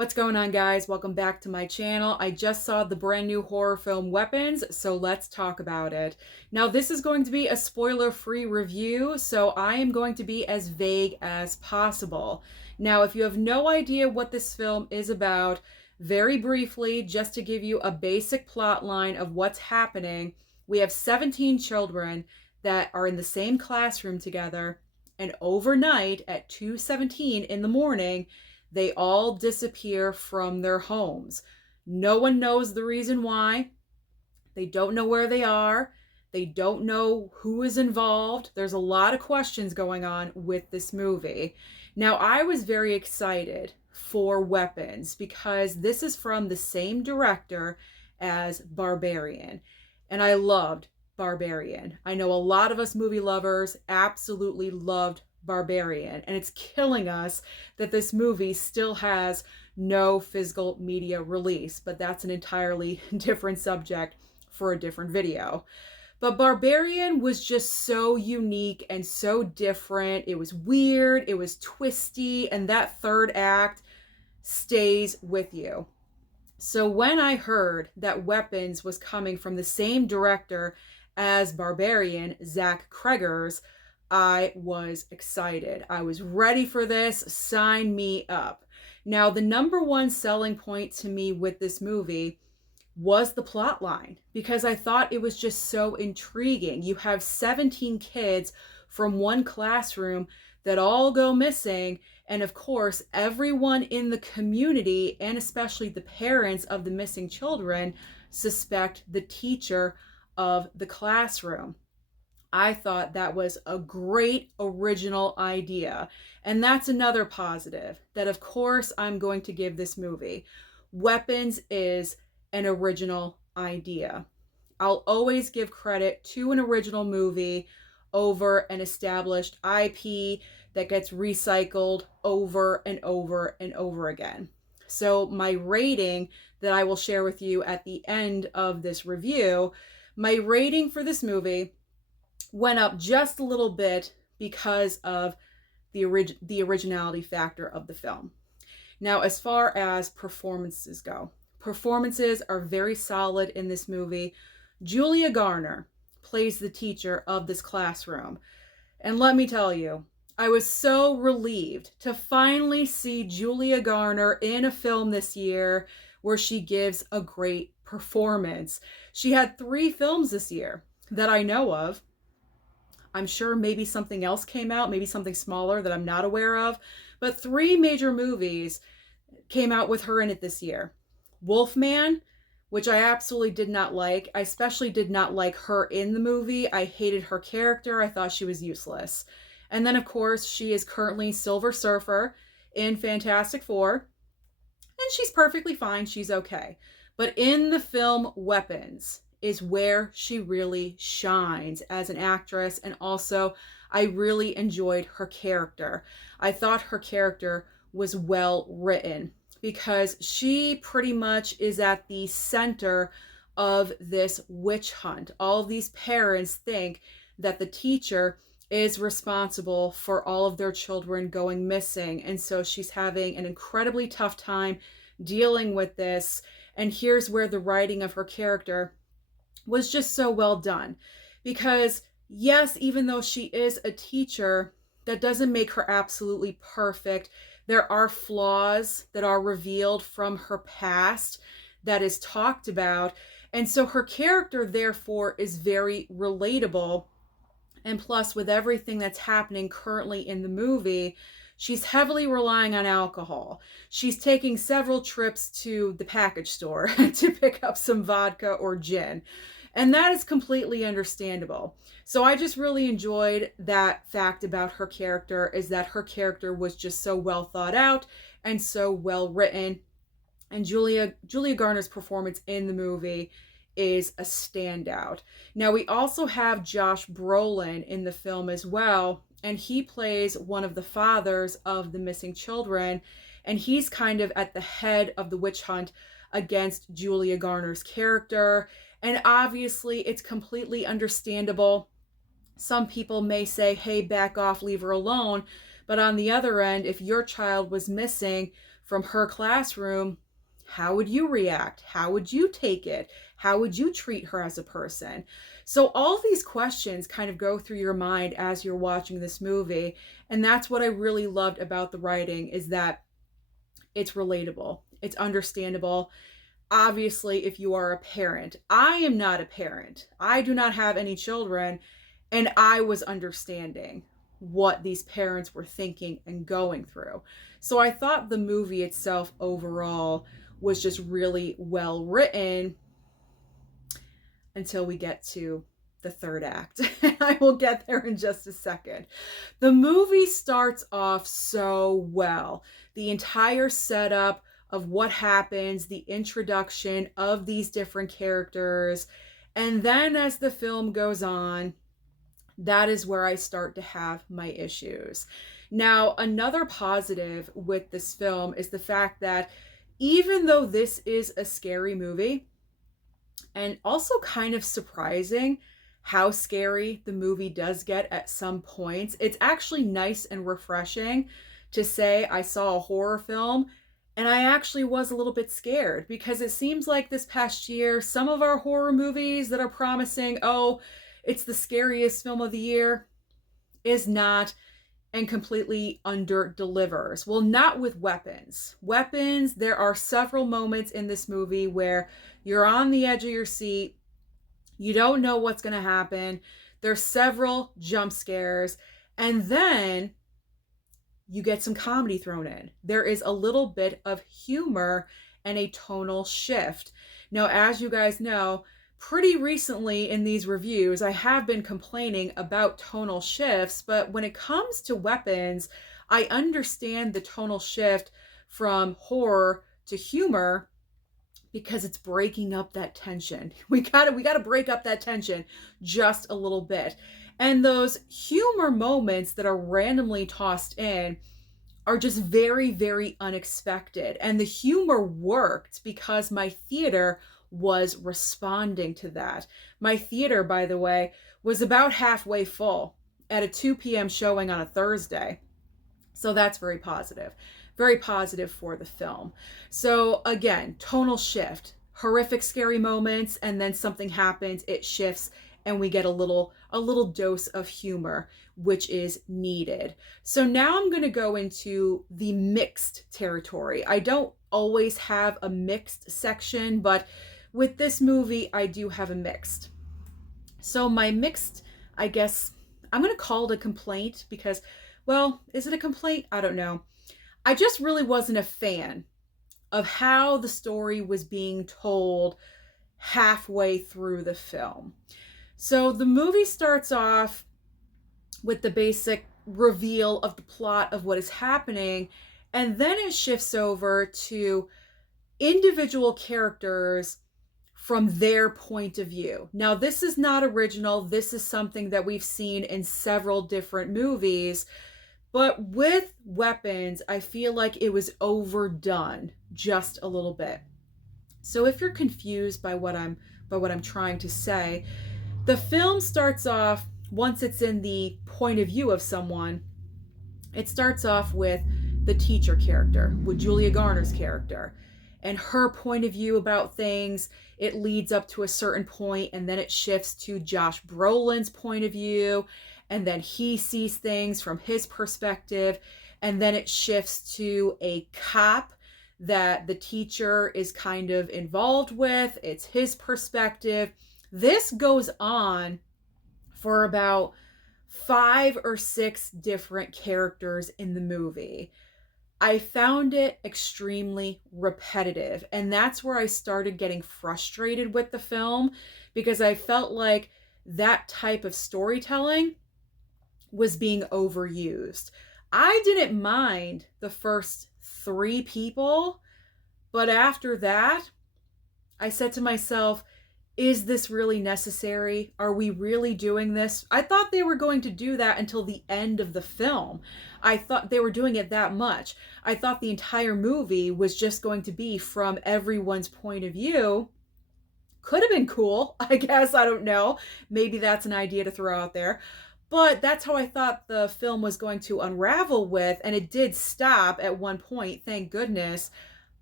What's going on, guys? Welcome back to my channel. I just saw the brand new horror film Weapons, so let's talk about it. Now, this is going to be a spoiler-free review, so I am going to be as vague as possible. Now, if you have no idea what this film is about, very briefly, just to give you a basic plot line of what's happening, we have 17 children that are in the same classroom together, and overnight at 2:17 in the morning, they all disappear from their homes. No one knows the reason why. They don't know where they are. They don't know who is involved. There's a lot of questions going on with this movie. Now, I was very excited for Weapons because this is from the same director as Barbarian. And I loved Barbarian. I know a lot of us movie lovers absolutely loved Barbarian, and it's killing us that this movie still has no physical media release, but that's an entirely different subject for a different video. But Barbarian was just so unique and so different. It was weird, it was twisty, and that third act stays with you. So when I heard that Weapons was coming from the same director as Barbarian, Zach Cregger's, I was excited. I was ready for this. Sign me up. Now, the number one selling point to me with this movie was the plot line because I thought it was just so intriguing. You have 17 kids from one classroom that all go missing, and of course, everyone in the community, and especially the parents of the missing children, suspect the teacher of the classroom. I thought that was a great original idea. And that's another positive that, of course, I'm going to give this movie. Weapons is an original idea. I'll always give credit to an original movie over an established IP that gets recycled over and over and over again. So my rating that I will share with you at the end of this review, my rating for this movie went up just a little bit because of the originality factor of the film. Now, as far as performances go, performances are very solid in this movie. Julia Garner plays the teacher of this classroom. And let me tell you, I was so relieved to finally see Julia Garner in a film this year where she gives a great performance. She had 3 films this year that I know of. I'm sure maybe something else came out, maybe something smaller that I'm not aware of, but 3 major movies came out with her in it this year. Wolfman, which I absolutely did not like. I especially did not like her in the movie. I hated her character. I thought she was useless. And then, of course, she is currently Silver Surfer in Fantastic Four, and she's perfectly fine. She's okay. But in the film Weapons is where she really shines as an actress, and also I really enjoyed her character. I thought her character was well written because she pretty much is at the center of this witch hunt. All of these parents think that the teacher is responsible for all of their children going missing, and so she's having an incredibly tough time dealing with this. And here's where the writing of her character was just so well done. Because yes, even though she is a teacher, that doesn't make her absolutely perfect. There are flaws that are revealed from her past that is talked about. And so her character, therefore, is very relatable. And plus, with everything that's happening currently in the movie, she's heavily relying on alcohol. She's taking several trips to the package store to pick up some vodka or gin. And that is completely understandable. So I just really enjoyed that fact about her character, is that her character was just so well thought out and so well written. And Julia Garner's performance in the movie is a standout. Now, we also have Josh Brolin in the film as well, and he plays one of the fathers of the missing children, and he's kind of at the head of the witch hunt against Julia Garner's character. And obviously, it's completely understandable. Some people may say, hey, back off, leave her alone. But on the other end, if your child was missing from her classroom, how would you react? How would you take it? How would you treat her as a person? So all these questions kind of go through your mind as you're watching this movie. And that's what I really loved about the writing, is that it's relatable. It's understandable. Obviously, if you are a parent, I am not a parent. I do not have any children, and I was understanding what these parents were thinking and going through. So I thought the movie itself overall was just really well written until we get to the third act. I will get there in just a second. The movie starts off so well. The entire setup of what happens, the introduction of these different characters, and then as the film goes on, that is where I start to have my issues. Now, another positive with this film is the fact that even though this is a scary movie, and also kind of surprising how scary the movie does get at some points, it's actually nice and refreshing to say I saw a horror film and I actually was a little bit scared, because it seems like this past year, some of our horror movies that are promising, oh, it's the scariest film of the year, is not, and completely under delivers. Well, not with Weapons. Weapons, there are several moments in this movie where you're on the edge of your seat. You don't know what's going to happen. There's several jump scares. And then you get some comedy thrown in. There is a little bit of humor and a tonal shift. Now, as you guys know, pretty recently in these reviews, I have been complaining about tonal shifts, but when it comes to Weapons, I understand the tonal shift from horror to humor because it's breaking up that tension. We gotta break up that tension just a little bit. And those humor moments that are randomly tossed in are just very, very unexpected. And the humor worked because my theater was responding to that. My theater, by the way, was about halfway full at a 2 p.m. showing on a Thursday. So that's very positive. Very positive for the film. So again, tonal shift, horrific, scary moments, and then something happens, it shifts, and we get a little dose of humor, which is needed. So now I'm going to go into the mixed territory. I don't always have a mixed section, but with this movie, I do have a mixed. So my mixed, I guess, I'm going to call it a complaint because, well, is it a complaint? I don't know. I just really wasn't a fan of how the story was being told halfway through the film. So the movie starts off with the basic reveal of the plot of what is happening, and then it shifts over to individual characters from their point of view. Now, this is not original. This is something that we've seen in several different movies. But with Weapons, I feel like it was overdone just a little bit. So if you're confused by what I'm trying to say, the film starts off, once it's in the point of view of someone, it starts off with the teacher character, with Julia Garner's character, and her point of view about things. It leads up to a certain point, and then it shifts to Josh Brolin's point of view, and then he sees things from his perspective, and then it shifts to a cop that the teacher is kind of involved with. It's his perspective. This goes on for about 5 or 6 different characters in the movie. I found it extremely repetitive, and that's where I started getting frustrated with the film, because I felt like that type of storytelling was being overused. I didn't mind the first 3 people, but after that, I said to myself, is this really necessary? Are we really doing this? I thought they were going to do that until the end of the film. I thought they were doing it that much. I thought the entire movie was just going to be from everyone's point of view. Could have been cool, I guess. I don't know. Maybe that's an idea to throw out there. But that's how I thought the film was going to unravel with, and it did stop at one point, thank goodness,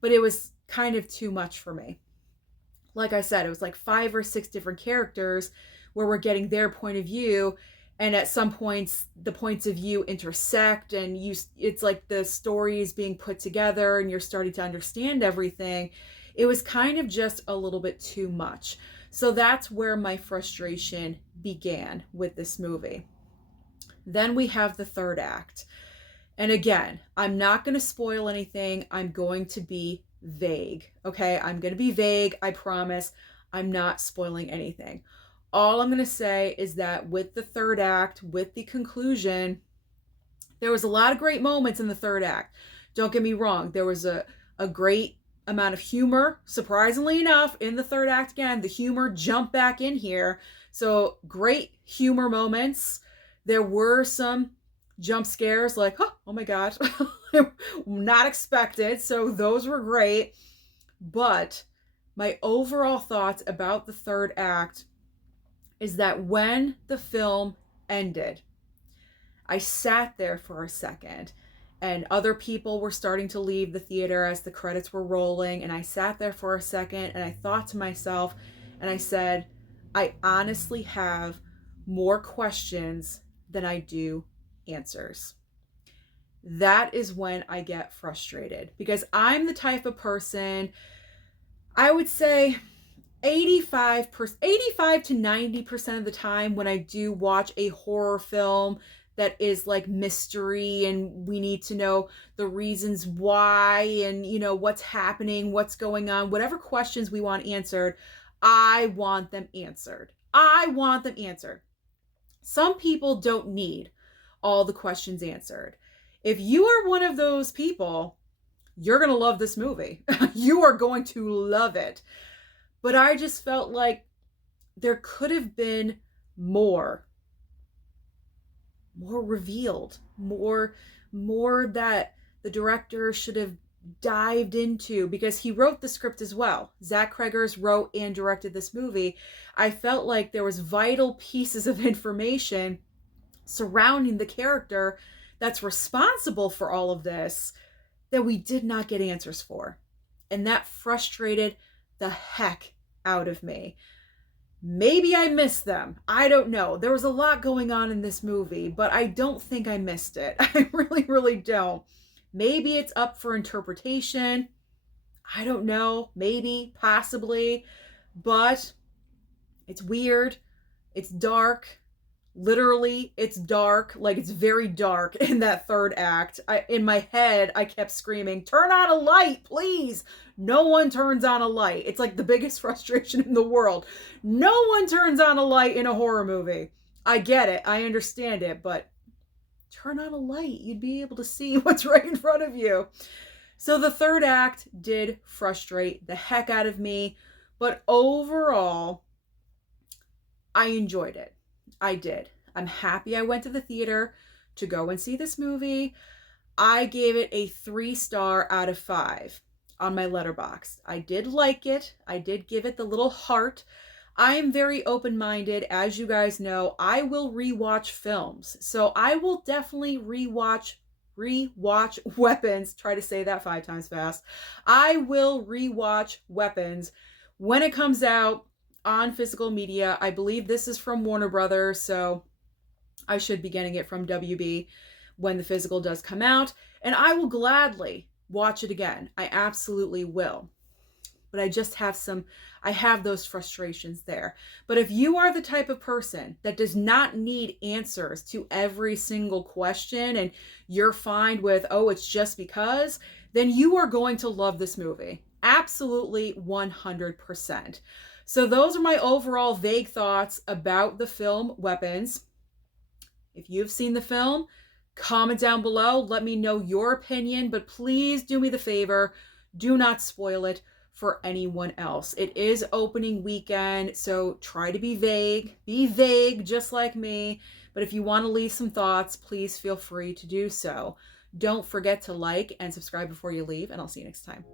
but it was kind of too much for me. Like I said, it was like 5 or 6 different characters where we're getting their point of view, and at some points the points of view intersect, and it's like the story is being put together and you're starting to understand everything. It was kind of just a little bit too much. So that's where my frustration began with this movie. Then we have the third act. And again, I'm not going to spoil anything. I'm going to be vague. Okay? I'm going to be vague. I promise. I'm not spoiling anything. All I'm going to say is that with the third act, with the conclusion, there was a lot of great moments in the third act. Don't get me wrong. There was a great amount of humor, surprisingly enough, in the third act. Again, the humor jumped back in here. So great humor moments. There were some jump scares like, oh my God, not expected. So those were great. But my overall thoughts about the third act is that when the film ended, I sat there for a second, and other people were starting to leave the theater as the credits were rolling. And I sat there for a second and I thought to myself, and I said, I honestly have more questions than I do answers. That is when I get frustrated, because I'm the type of person, I would say 85 to 90% of the time when I do watch a horror film that is like mystery and we need to know the reasons why and, you know, what's happening, what's going on, whatever questions we want answered, I want them answered. I want them answered. Some people don't need all the questions answered. If you are one of those people, you're going to love this movie. You are going to love it. But I just felt like there could have been more revealed, more that the director should have dived into, because he wrote the script as well. Zach Cregers wrote and directed this movie. I felt like there was vital pieces of information surrounding the character that's responsible for all of this that we did not get answers for. And that frustrated the heck out of me. Maybe I missed them. I don't know. There was a lot going on in this movie, but I don't think I missed it. I really, really don't. Maybe it's up for interpretation. I don't know. Maybe, possibly. But it's weird. It's dark. Literally, it's dark. Like, it's very dark in that third act. In my head, I kept screaming, turn on a light, please. No one turns on a light. It's like the biggest frustration in the world. No one turns on a light in a horror movie. I get it. I understand it. But turn on a light. You'd be able to see what's right in front of you. So the third act did frustrate the heck out of me. But overall, I enjoyed it. I did. I'm happy I went to the theater to go and see this movie. I gave it a 3-star out of 5 on my Letterboxd. I did like it. I did give it the little heart. I am very open-minded. As you guys know, I will rewatch films. So I will definitely rewatch Weapons. Try to say that 5 times fast. I will rewatch Weapons when it comes out on physical media. I believe this is from Warner Brothers, so I should be getting it from WB when the physical does come out, and I will gladly watch it again. I absolutely will. But I just have I have those frustrations there. But if you are the type of person that does not need answers to every single question and you're fine with, oh, it's just because, then you are going to love this movie. Absolutely 100%. So those are my overall vague thoughts about the film Weapons. If you've seen the film, comment down below. Let me know your opinion, but please do me the favor. Do not spoil it for anyone else. It is opening weekend, so try to be vague. Be vague just like me. But if you want to leave some thoughts, please feel free to do so. Don't forget to like and subscribe before you leave, and I'll see you next time.